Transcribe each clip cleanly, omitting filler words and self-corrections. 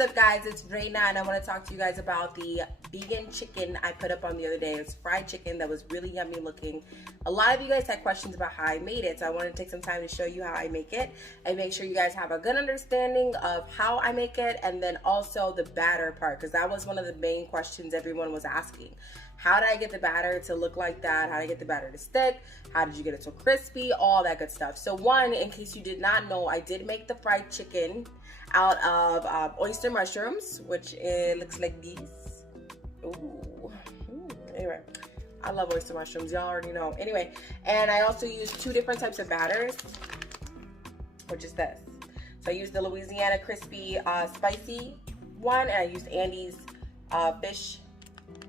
up, guys? It's Reina, and I want to talk to you guys about the vegan chicken I put up on the other day. It's fried chicken that was really yummy looking. A lot of you guys had questions about how I made it, so I want to take some time to show you how I make it and make sure you guys have a good understanding of how I make it, and then also the batter part, because that was one of the main questions everyone was asking. How did I get the batter to look like that? How did I get the batter to stick? How did you get it so crispy? All that good stuff. So one, in case you did not know, I did make the fried chicken out of oyster mushrooms, which it looks like these. Ooh. Anyway, I love oyster mushrooms. Y'all already know. Anyway, and I also used two different types of batters, which is this. So I used the Louisiana crispy spicy one, and I used Andy's fish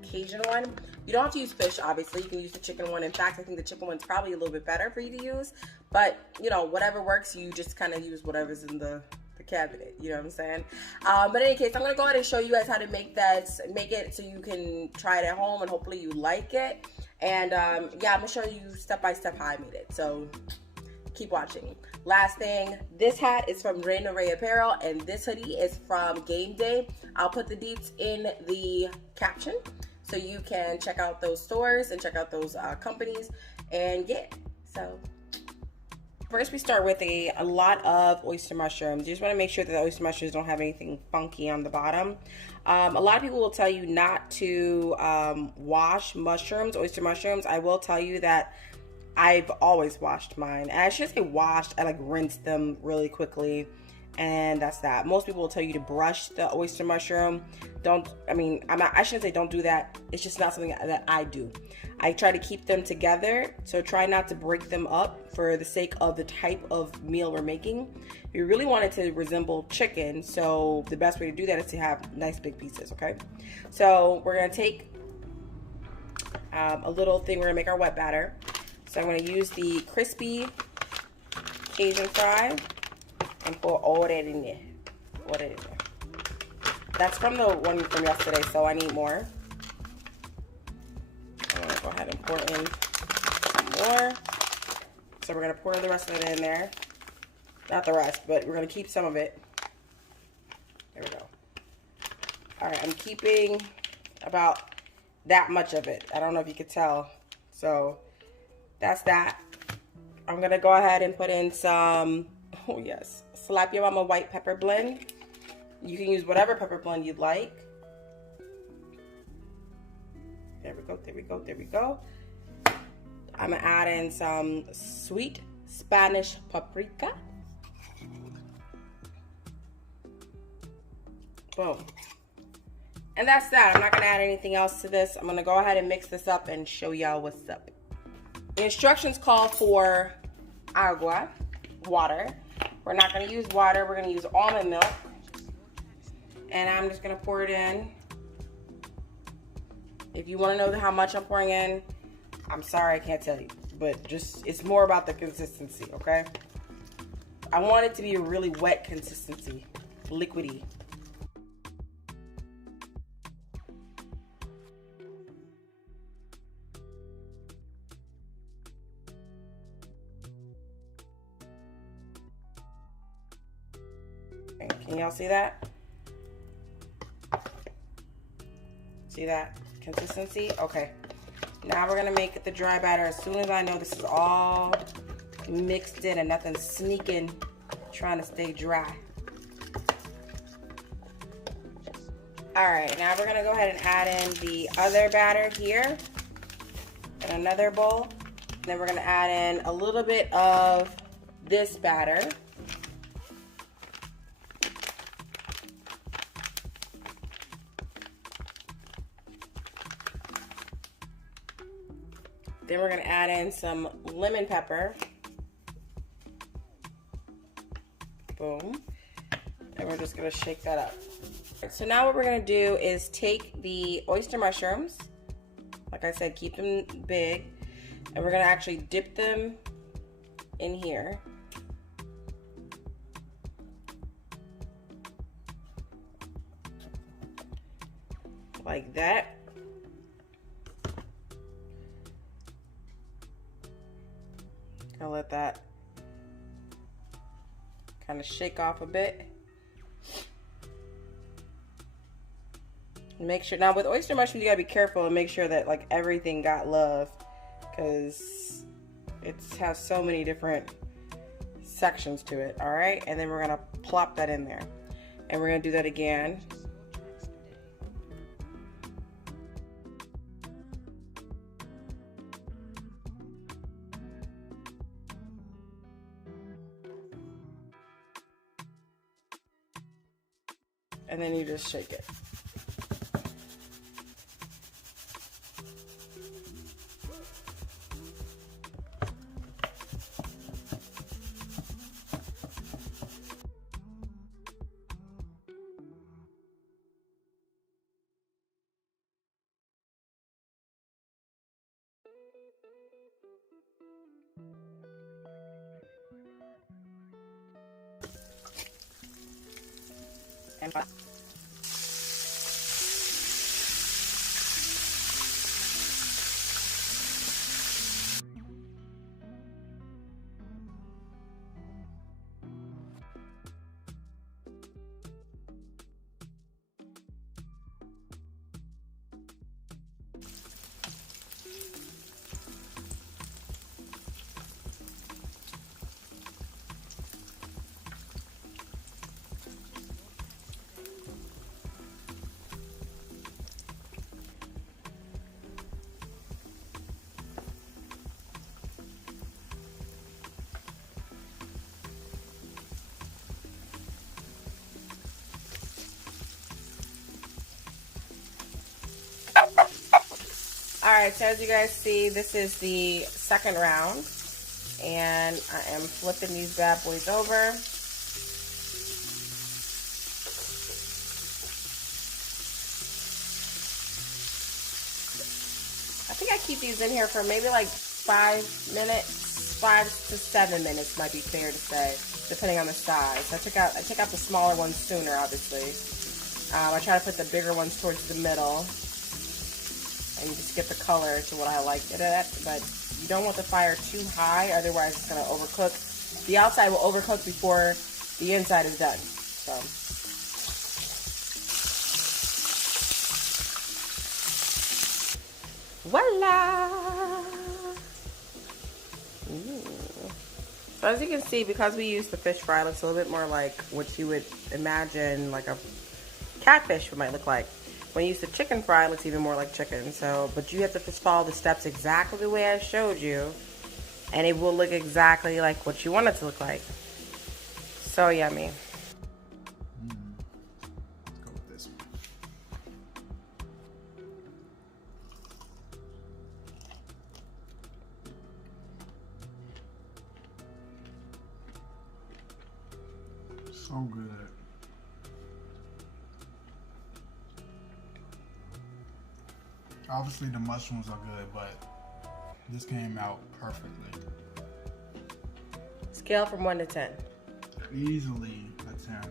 Cajun one. You don't have to use fish, obviously. You can use the chicken one. In fact, I think the chicken one's probably a little bit better for you to use. But, you know, whatever works, you just kind of use whatever's in the cabinet. You know what I'm saying? But in any case, I'm going to go ahead and show you guys how to make it so you can try it at home and hopefully you like it. And, yeah, I'm going to show you step by step how I made it. So keep watching. Last thing, this hat is from Reina Ray Apparel, and this hoodie is from Game Day. I'll put the deets in the caption, so you can check out those stores and check out those companies and get. So first we start with a lot of oyster mushrooms. You just want to make sure that the oyster mushrooms don't have anything funky on the bottom. A lot of people will tell you not to wash mushrooms, oyster mushrooms. I will tell you that I've always washed mine. And I shouldn't say washed, I like rinsed them really quickly. And that's that. Most people will tell you to brush the oyster mushroom. I shouldn't say don't do that. It's just not something that I do. I try to keep them together, so try not to break them up for the sake of the type of meal we're making. We really want it to resemble chicken, so the best way to do that is to have nice big pieces, okay? So we're gonna take a little thing, we're gonna make our wet batter. So I'm gonna use the crispy Cajun fry and pour all that in there. All that in there. That's from the one from yesterday, so I need more. I'm gonna go ahead and pour in some more. So we're gonna pour the rest of it in there. Not the rest, but we're gonna keep some of it. There we go. All right, I'm keeping about that much of it. I don't know if you could tell. So that's that. I'm gonna go ahead and put in some, oh yes, Slap Your Mama white pepper blend. You can use whatever pepper blend you'd like. There we go, there we go, there we go. I'm gonna add in some sweet Spanish paprika. Boom. And that's that. I'm not gonna add anything else to this. I'm gonna go ahead and mix this up and show y'all what's up. The instructions call for agua, water. We're not gonna use water, we're gonna use almond milk. And I'm just gonna pour it in. If you wanna know how much I'm pouring in, I'm sorry, I can't tell you. But just, it's more about the consistency, okay? I want it to be a really wet consistency, liquidy. Can y'all see that? See that consistency? Okay. Now we're gonna make the dry batter as soon as I know this is all mixed in and nothing's sneaking, trying to stay dry. All right, now we're gonna go ahead and add in the other batter here in another bowl. Then we're gonna add in a little bit of this batter. Then we're gonna add in some lemon pepper. Boom. And we're just gonna shake that up. So now what we're gonna do is take the oyster mushrooms, like I said, keep them big, and we're gonna actually dip them in here. Like that. Gonna let that kind of shake off a bit. Make sure, now with oyster mushrooms, you gotta be careful and make sure that like everything got love, because it has so many different sections to it. All right, and then we're gonna plop that in there, and we're gonna do that again. And then you just shake it. And all right, so as you guys see, this is the second round, and I am flipping these bad boys over. I think I keep these in here for maybe like 5 minutes, 5 to 7 minutes might be fair to say, depending on the size. I took out the smaller ones sooner, obviously. I try to put the bigger ones towards the middle and just get the color to what I like it at, but you don't want the fire too high, otherwise it's gonna overcook. The outside will overcook before the inside is done. So. Voila! So as you can see, because we use the fish fry, it looks a little bit more like what you would imagine like a catfish might look like. When you use the chicken fry, it looks even more like chicken. So, but you have to just follow the steps exactly the way I showed you, and it will look exactly like what you want it to look like. So yummy. Let's go with this one. So good. Obviously the mushrooms are good, but this came out perfectly. Scale from 1 to 10. Easily a 10.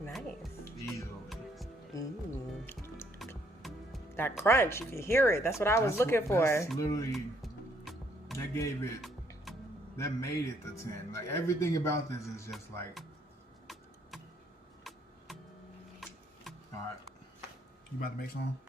Nice. Easily. That crunch, you can hear it. That's what I was looking for. That's literally, that made it the 10. Like everything about this is just like, all right. You about to make some?